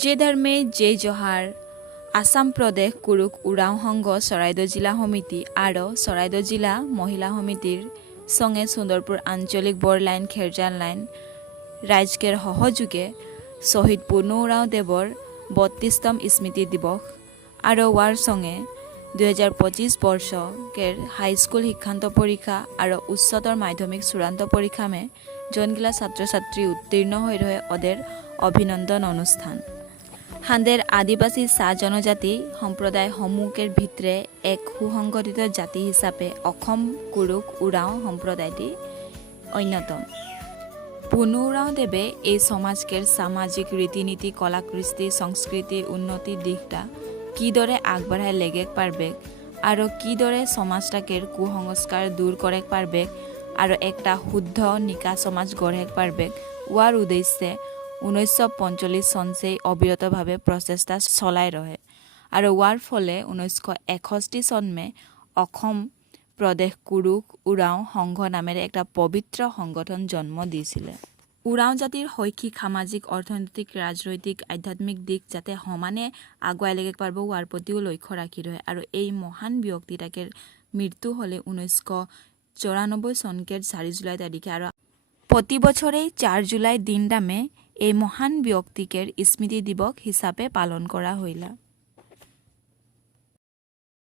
যে ধৰ্মে যে জহাৰ আসাম প্ৰদেশ কুৰুক উৰাও সংঘ চৰাইদেউ জিলা সমিতি আৰু চৰাইদেউ জিলা মহিলা সমিতিৰ সঙ্গে সুন্দৰপুৰ আঞ্চলিক বড় লাইন খেৰজান লাইন ৰাইজকেৰ সহযোগে শহীদ পুনু উৰাও দেৱৰ 32তম স্মৃতি দিবস আৰু ওয়াৰ সঙ্গে 2025 বৰ্ষেৰ হাইস্কুল শিক্ষান্ত পৰীক্ষা আৰু উচ্চতৰ মাধ্যমিক চূড়ান্ত পরীক্ষা মে জনগিলা ছাত্র ছাত্রী উত্তীর্ণ হয়ে রয়ে ওদের অভিনন্দন অনুষ্ঠান। হান্দের আদিবাসী চাহ জনজাতি সম্প্রদায় সমূহের ভিতরে এক সুসংগঠিত জাতি হিসাবে অসম কুৰুক উৰাও সম্প্ৰদায়টি অন্যতম। পুনু উৰাও দেৱে এই সমাজকেৰ সামাজিক ৰীতিনীতি কলাকৃষ্টি সংস্কৃতিৰ উন্নতিৰ দিকটা কিদৰে আগবাঢ়াই লেগে পাৰবে আৰু কিদৰে সমাজটাকেৰ কুসংস্কাৰ দূৰ কৰে পাৰবে আৰু একটা শুদ্ধ নিকা সমাজ গঢ়ে পাৰবে ওয়াৰ উদ্দেশ্যে 1945 চনছে অবিৰতভাবে প্ৰচেষ্টা চলাই ৰহে আৰু ওয়াৰ ফলে 1961 চনমে অসম প্ৰদেশ কুৰুক উৰাও সংঘ নামেৰে একটা পবিত্ৰ সংগঠন জন্ম দিয়েছিল। উৰাও জাতিৰ শৈক্ষিক সামাজিক অৰ্থনৈতিক ৰাজনৈতিক আধ্যাত্মিক দিক যাতে সমানে আগুৱাই লেগে পাৰব ওয়াৰ প্ৰতিও লক্ষ্য ৰাখি ৰহে আৰু এই মহান ব্যক্তিটাকেৰ মৃত্যু হলে 1994 চনকেৰ 4 জুলাই তাৰিখে আৰু প্ৰতি বছৰেই 4 জুলাই দিনটামে এই মহান ব্যক্তিকেৰ স্মৃতি দিবস হিসাবে পালন কৰা হইলা।